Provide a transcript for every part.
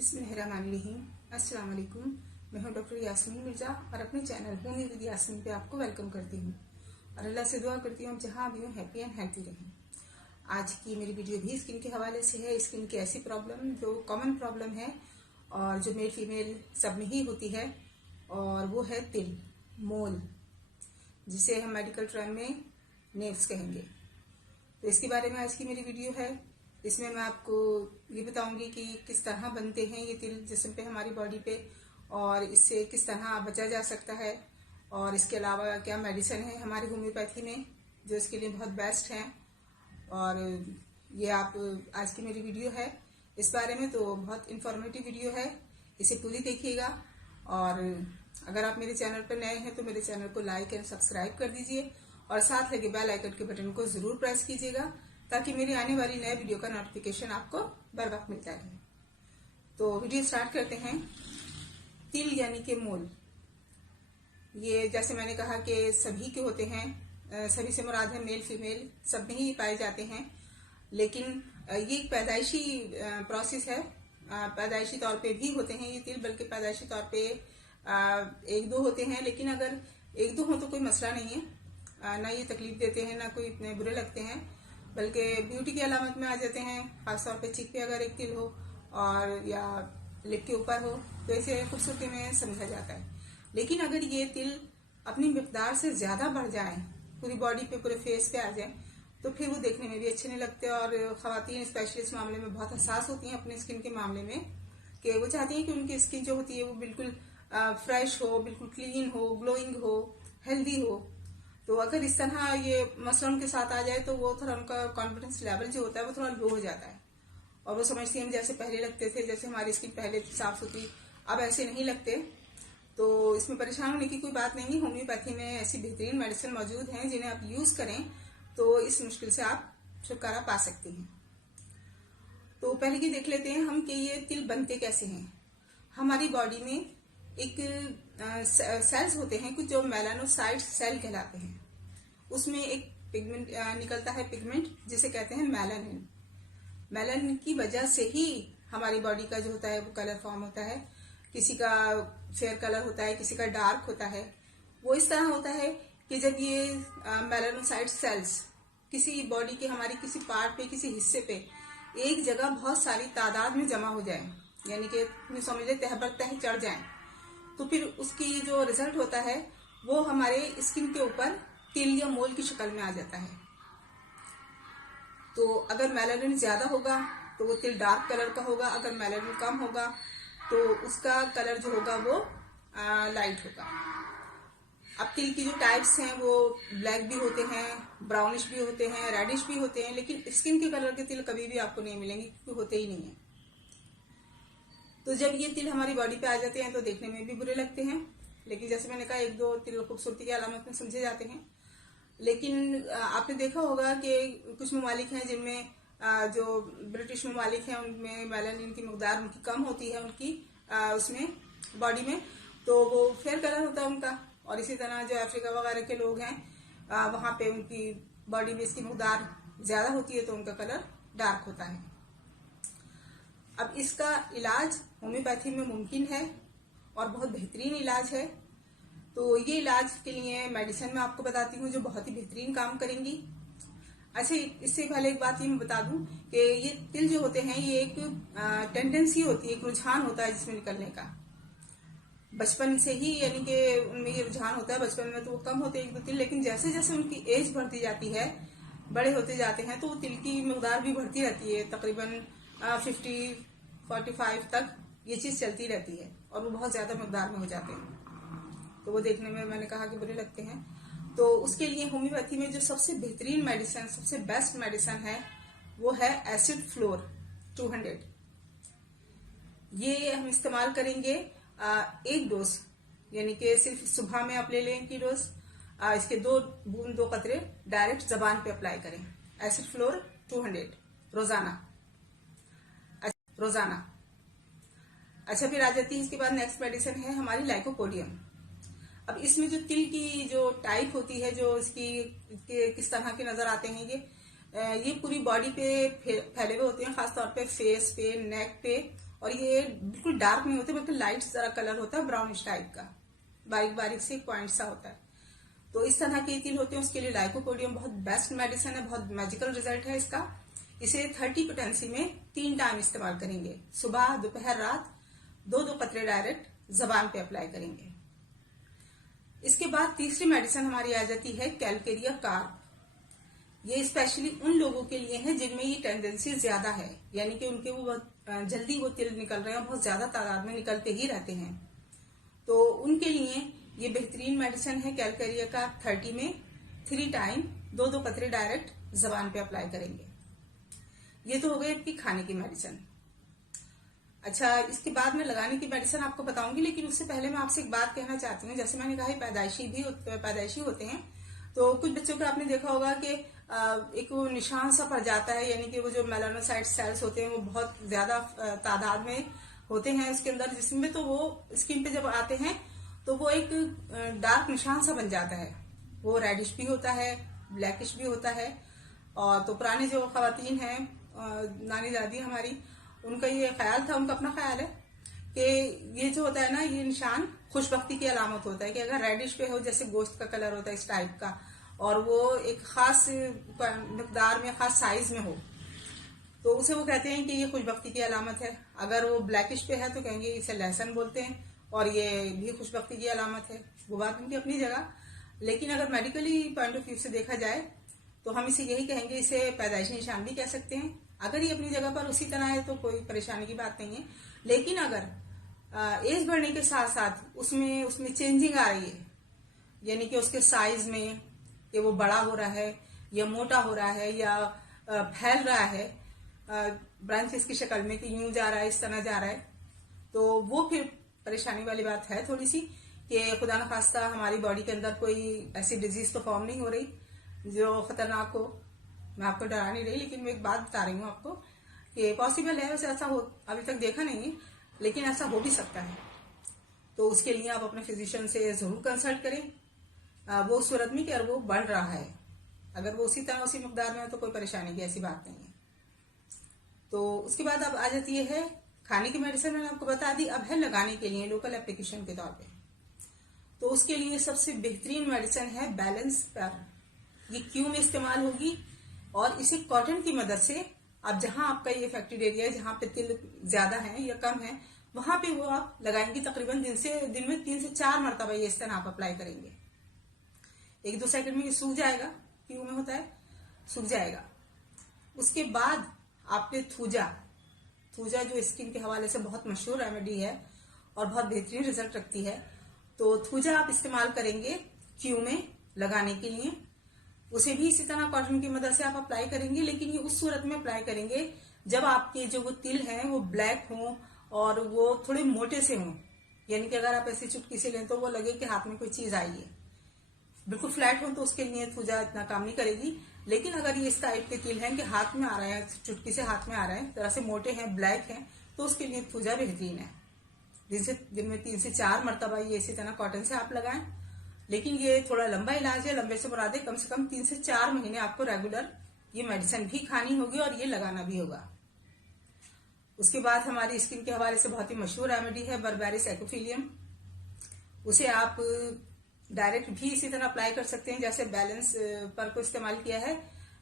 बिस्मिल्लाहिर्रहमानिर्रहीम। अस्सलाम वालेकुम। मैं हूं डॉक्टर यास्मीन मिर्जा और अपने चैनल होमी विद यास्मीन पे आपको वेलकम करती हूं और अल्लाह से दुआ करती हूँ जहां भी हूँ हैप्पी एंड हेल्थी रहें। आज की मेरी वीडियो भी स्किन के हवाले से है। स्किन की ऐसी प्रॉब्लम जो कॉमन प्रॉब्लम है और जो मेल फीमेल सब में ही होती है, और वो है तिल, मोल, जिसे हम मेडिकल टर्म में नेव्स कहेंगे। तो इसके बारे में आज की मेरी वीडियो है। इसमें मैं आपको ये बताऊंगी कि किस तरह बनते हैं ये तिल जिस्म पे, हमारी बॉडी पे, और इससे किस तरह बचा जा सकता है, और इसके अलावा क्या मेडिसिन है हमारी होम्योपैथी में जो इसके लिए बहुत बेस्ट हैं। और ये आप आज की मेरी वीडियो है इस बारे में, तो बहुत इंफॉर्मेटिव वीडियो है, इसे पूरी देखिएगा। और अगर आप मेरे चैनल पर नए हैं तो मेरे चैनल को लाइक एंड सब्सक्राइब कर दीजिए और साथ लगे बेल आइकन के बटन को जरूर प्रेस कीजिएगा ताकि मेरी आने वाली नए वीडियो का नोटिफिकेशन आपको बर वक्त मिलता रहे। तो वीडियो स्टार्ट करते हैं। तिल यानी कि मोल, ये जैसे मैंने कहा कि सभी के होते हैं, सभी से मुराद है मेल फीमेल सब में ही पाए जाते हैं, लेकिन ये एक पैदाइशी प्रोसेस है। पैदाइशी तौर पे भी होते हैं ये तिल, बल्कि पैदाइशी तौर पे एक दो होते हैं, लेकिन अगर एक दो हो तो कोई मसला नहीं है, ना ये तकलीफ देते हैं ना कोई इतने बुरे लगते हैं, बल्कि ब्यूटी की अलामत में आ जाते हैं। खासतौर पे चिक पे अगर एक तिल हो और या लिप के ऊपर हो तो इसे खूबसूरती में समझा जाता है। लेकिन अगर ये तिल अपनी मिकदार से ज्यादा बढ़ जाए, पूरी बॉडी पे, पूरे फेस पे आ जाए, तो फिर वो देखने में भी अच्छे नहीं लगते। और खवातीन स्पेशली इस मामले में बहुत हसास होती हैं अपने स्किन के मामले में, कि वो चाहती हैं कि उनकी स्किन जो होती है वो बिल्कुल फ्रेश हो, बिल्कुल क्लीन हो, ग्लोइंग हो, हेल्दी हो। तो अगर इस तरह ये मसला उनके साथ आ जाए तो वो थोड़ा, उनका कॉन्फिडेंस लेवल जो होता है वो थोड़ा लो हो जाता है, और वो समझती हैं जैसे पहले लगते थे, जैसे हमारी स्किन पहले साफ सुथरी, अब ऐसे नहीं लगते। तो इसमें परेशान होने की कोई बात नहीं है। होम्योपैथी में ऐसी बेहतरीन मेडिसिन मौजूद हैं जिन्हें आप यूज करें तो इस मुश्किल से आप छुटकारा पा सकती हैं। तो पहले की देख लेते हैं हम कि ये तिल बनते कैसे हैं। हमारी बॉडी में एक सेल्स होते हैं कुछ जो मेलानोसाइट सेल कहलाते हैं। उसमें एक पिगमेंट निकलता है, पिगमेंट जिसे कहते हैं मेलानिन। मेलानिन की वजह से ही हमारी बॉडी का जो होता है वो कलर फॉर्म होता है। किसी का फेयर कलर होता है, किसी का डार्क होता है। वो इस तरह होता है कि जब ये मेलानोसाइट सेल्स किसी बॉडी के, हमारी किसी पार्ट पे, किसी हिस्से पे एक जगह बहुत सारी तादाद में जमा हो जाए, यानी कि समझ ले तह पर तह चढ़ जाए, तो फिर उसकी जो रिजल्ट होता है वो हमारे स्किन के ऊपर तिल या मोल की शक्ल में आ जाता है। तो अगर मेलानिन ज्यादा होगा तो वो तिल डार्क कलर का होगा, अगर मेलानिन कम होगा तो उसका कलर जो होगा वो लाइट होगा। अब तिल की जो टाइप्स हैं वो ब्लैक भी होते हैं, ब्राउनिश भी होते हैं, रेडिश भी होते हैं, लेकिन स्किन के कलर के तिल कभी भी आपको नहीं मिलेंगे क्योंकि होते ही नहीं है। तो जब ये तिल हमारी बॉडी पे आ जाते हैं तो देखने में भी बुरे लगते हैं, लेकिन जैसे मैंने कहा एक दो तिल खूबसूरती की अलामत में समझे जाते हैं। लेकिन आपने देखा होगा कि कुछ ममालिक हैं जिनमें, जो ब्रिटिश ममालिक हैं, उनमें मेलानिन की मकदार उनकी कम होती है, उनकी उसमें बॉडी में, तो वो फेयर कलर होता है उनका। और इसी तरह जो अफ्रीका वगैरह के लोग हैं वहां पे उनकी बॉडी में इसकी मकदार ज्यादा होती है तो उनका कलर डार्क होता है। अब इसका इलाज होम्योपैथी में मुमकिन है और बहुत बेहतरीन इलाज है। तो ये इलाज के लिए मेडिसिन मैं आपको बताती हूँ जो बहुत ही बेहतरीन काम करेंगी। अच्छा, इससे पहले एक बात ये मैं बता दूं कि ये तिल जो होते हैं ये एक टेंडेंसी होती है, एक रुझान होता है जिसमें निकलने का, बचपन से ही, यानी कि उनमें ये रुझान होता है। बचपन में तो वो कम होते हैं एक दो तिल, लेकिन जैसे जैसे उनकी एज बढ़ती जाती है, बड़े होते जाते हैं, तो वो तिल की मकदार भी बढ़ती रहती है। तकरीबन 50-45 तक ये चीज चलती रहती है और वो बहुत ज्यादा मकदार में हो जाते हैं, तो वो देखने में मैंने कहा कि बुरे लगते हैं। तो उसके लिए होम्योपैथी में जो सबसे बेहतरीन मेडिसिन, सबसे बेस्ट मेडिसिन है वो है एसिड फ्लोर 200। ये हम इस्तेमाल करेंगे एक डोज, यानी कि सिर्फ सुबह में आप ले लें की डोज, इसके 2 बूंद 2 कतरे डायरेक्ट जबान पे अप्लाई करें। एसिड फ्लोर 200 रोजाना। अच्छा, फिर आ जाती है इसके बाद नेक्स्ट मेडिसिन है हमारी लाइकोपोडियम। अब इसमें जो तिल की जो टाइप होती है, जो इसकी किस तरह के नजर आते हैं, ये पूरी बॉडी पे फैले हुए होते हैं, खासतौर पे फेस पे, नेक पे और ये बिल्कुल डार्क नहीं होते, बल्कि लाइट जरा कलर होता है, ब्राउनिश टाइप का, बारीक बारीक से पॉइंट सा होता है। तो इस तरह के तिल होते हैं, उसके लिए लाइकोपोडियम बहुत बेस्ट मेडिसिन है, बहुत मैजिकल रिजल्ट है इसका। इसे 30 पोटेंसी में 3 टाइम इस्तेमाल करेंगे, सुबह, दोपहर, रात, 2-2 कतरे डायरेक्ट जबान पे अप्लाई करेंगे। इसके बाद तीसरी मेडिसिन हमारी आ जाती है कैलकेरिया कार्प। ये स्पेशली उन लोगों के लिए है जिनमें ये टेंडेंसी ज्यादा है, यानी कि उनके वो बहुत जल्दी वो तिल निकल रहे हैं, बहुत ज्यादा तादाद में निकलते ही रहते हैं। तो उनके लिए ये बेहतरीन मेडिसिन है कैलकेरिया कार्प। 30 में 3 टाइम 2-2 कतरे डायरेक्ट जबान पे अप्लाई करेंगे। ये तो हो गई आपकी खाने की मेडिसिन। अच्छा, इसके बाद मैं लगाने की मेडिसिन आपको बताऊंगी, लेकिन उससे पहले मैं आपसे एक बात कहना चाहती हूँ। जैसे मैंने कहा पैदाइशी होते हैं, तो कुछ बच्चों को आपने देखा होगा कि एक वो निशान सा पड़ जाता है, यानी कि वो जो मेलानोसाइट सेल्स होते हैं वो बहुत ज्यादा तादाद में होते हैं उसके अंदर जिस्म में, तो वो स्किन पे जब आते हैं तो वो एक डार्क निशान सा बन जाता है। वो रेडिश भी होता है, ब्लैकिश भी होता है। और तो पुरानी जो खवातीन हैं, नानी दादी हमारी, उनका ये ख्याल था, उनका अपना ख्याल है कि ये जो होता है ना, ये निशान खुशबख्ती की अलामत होता है। कि अगर रेडिश पे हो, जैसे गोश्त का कलर होता है इस टाइप का, और वो एक खास मिकदार में, खास साइज में हो, तो उसे वो कहते हैं कि ये खुशबख्ती की अलामत है। अगर वो ब्लैकिश पे है तो कहेंगे इसे लहसन बोलते हैं, और ये भी खुशबख्ती की अलामत है। वो बात उनकी अपनी जगह, लेकिन अगर मेडिकली पॉइंट ऑफ व्यू से देखा जाए तो हम इसे यही कहेंगे, इसे पैदाइशी निशान भी कह सकते हैं। अगर ये अपनी जगह पर उसी तरह है तो कोई परेशानी की बात नहीं है। लेकिन अगर एज बढ़ने के साथ साथ उसमें चेंजिंग आ रही है, यानी कि उसके साइज में कि वो बड़ा हो रहा है या मोटा हो रहा है या फैल रहा है ब्रांचेस की शक्ल में, कि यूं जा रहा है, इस तरह जा रहा है, तो वो फिर परेशानी वाली बात है थोड़ी सी, कि खुदा न खास्ता हमारी बॉडी के अंदर कोई ऐसी डिजीज तो फॉर्म नहीं हो रही जो खतरनाक हो। मैं आपको डरा नहीं रही, लेकिन मैं एक बात बता रही हूँ आपको कि पॉसिबल है। वैसे ऐसा हो अभी तक देखा नहीं है, लेकिन ऐसा हो भी सकता है। तो उसके लिए आप अपने फिजिशियन से जरूर कंसल्ट करें। वो सूरत में कि अगर वो बढ़ रहा है, अगर वो उसी तरह उसी मकदार में है तो कोई परेशानी की ऐसी बात नहीं है। तो उसके बाद अब आ जाती है खाने की मेडिसिन। मैंने आपको बता दी, अब है लगाने के लिए लोकल एप्लीकेशन के तौर पे। तो उसके लिए सबसे बेहतरीन मेडिसिन है बैलेंस पर। ये क्यों में इस्तेमाल होगी, और इसे कॉटन की मदद से आप जहां आपका ये इफेक्टेड एरिया है, जहां पे तिल ज्यादा है या कम है, वहां पे वो आप लगाएंगे। तकरीबन दिन में 3 से 4 मरतबा ये इस तरह आप अप्लाई करेंगे। 1-2 सेकंड में ये सूख जाएगा, क्यों में होता है, सूख जाएगा। उसके बाद आपने थूजा जो स्किन के हवाले से बहुत मशहूर रेमेडी है और बहुत बेहतरीन रिजल्ट रखती है, तो थूजा आप इस्तेमाल करेंगे क्यू में लगाने के लिए। उसे भी इसी तरह कॉटन की मदद से आप अप्लाई करेंगे, लेकिन ये उस सूरत में अप्लाई करेंगे जब आपके जो वो तिल हैं वो ब्लैक हों और वो थोड़े मोटे से हों। यानी कि अगर आप ऐसी चुटकी से लें तो वो लगे कि हाथ में कोई चीज आई है। बिल्कुल फ्लैट हो तो उसके लिए थूजा इतना काम नहीं करेगी। लेकिन अगर ये इस टाइप के तिल हैं कि हाथ में आ रहे हैं, चुटकी से हाथ में आ रहे हैं, तरह से मोटे हैं, ब्लैक हैं, तो उसके लिए थूजा बेहतरीन है। दिन में 3 से 4 मरतबा ये इसी तरह कॉटन से आप लगाएं। लेकिन ये थोड़ा लंबा इलाज है, लंबे से मुराद है कम से कम 3 से 4 महीने आपको रेगुलर ये मेडिसिन भी खानी होगी और ये लगाना भी होगा। उसके बाद हमारी स्किन के हवाले से बहुत ही मशहूर रेमेडी है बर्बेरिस एक्वाफिलियम। उसे आप डायरेक्ट भी इसी तरह अप्लाई कर सकते हैं जैसे बैलेंस पर को इस्तेमाल किया है,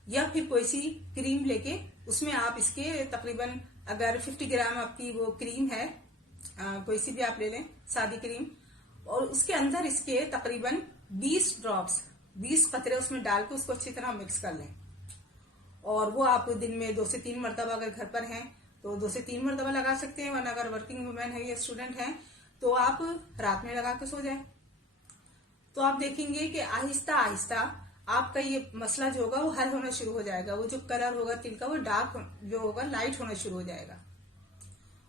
या फिर कोई सी क्रीम लेके उसमें आप इसके तकरीबन अगर 50 ग्राम आपकी वो क्रीम है, कोई सी भी आप ले लें सादी क्रीम, और उसके अंदर इसके तकरीबन 20 ड्रॉप्स 20 कतरे उसमें डाल के उसको अच्छी तरह मिक्स कर लें। और वो आप दिन में 2 से 3 मरतबा अगर घर पर हैं तो 2 से 3 मरतबा लगा सकते हैं, वरना अगर वर्किंग वुमेन है या स्टूडेंट हैं तो आप रात में लगा के सो जाए। तो आप देखेंगे कि आहिस्ता आहिस्ता आपका ये मसला जो होगा वो हल होना शुरू हो जाएगा। वो जो कलर होगा तिल का वो डार्क जो होगा लाइट होना शुरू हो जाएगा,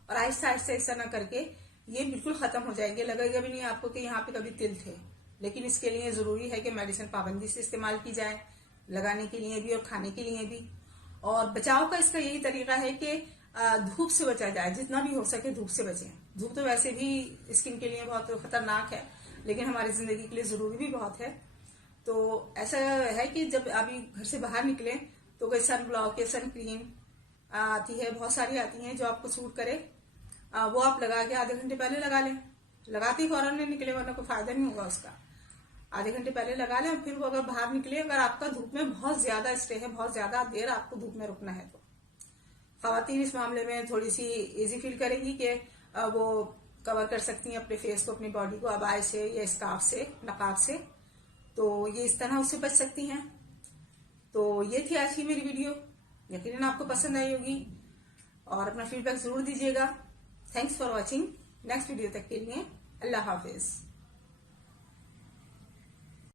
और आहिस्ता आहिस्ता इस तरह करके ये बिल्कुल खत्म हो जाएंगे। लगेगा भी नहीं आपको कि यहाँ पे कभी तिल थे। लेकिन इसके लिए जरूरी है कि मेडिसिन पाबंदी से इस्तेमाल की जाए, लगाने के लिए भी और खाने के लिए भी। और बचाव का इसका यही तरीका है कि धूप से बचा जाए, जितना भी हो सके धूप से बचें। धूप तो वैसे भी स्किन के लिए बहुत खतरनाक है, लेकिन हमारी जिंदगी के लिए जरूरी भी बहुत है। तो ऐसा है कि जब अभी घर से बाहर निकले तो कोई सन ब्लॉक या सन क्रीम आती है, बहुत सारी आती हैं जो आपको सूट करे, वो आप लगा के आधे घंटे पहले लगा लें। लगाते ही फौरन नहीं निकले वरना कोई फायदा नहीं होगा उसका। आधे घंटे पहले लगा लें। फिर वो अगर बाहर निकले, अगर आपका धूप में बहुत ज्यादा स्टे है, बहुत ज्यादा देर आपको धूप में रुकना है, तो खवातीन इस मामले में थोड़ी सी इजी फील करेंगी कि वो कवर कर सकती हैं अपने फेस को, अपनी बॉडी को अबाय से या स्कार्फ से, नकाब से, तो ये इस तरह उससे बच सकती हैं। तो ये थी आज की मेरी वीडियो, यकीनन आपको पसंद आई होगी और अपना फीडबैक जरूर दीजिएगा। Thanks for watching. Next video तक के लिए अल्लाह हाफिज।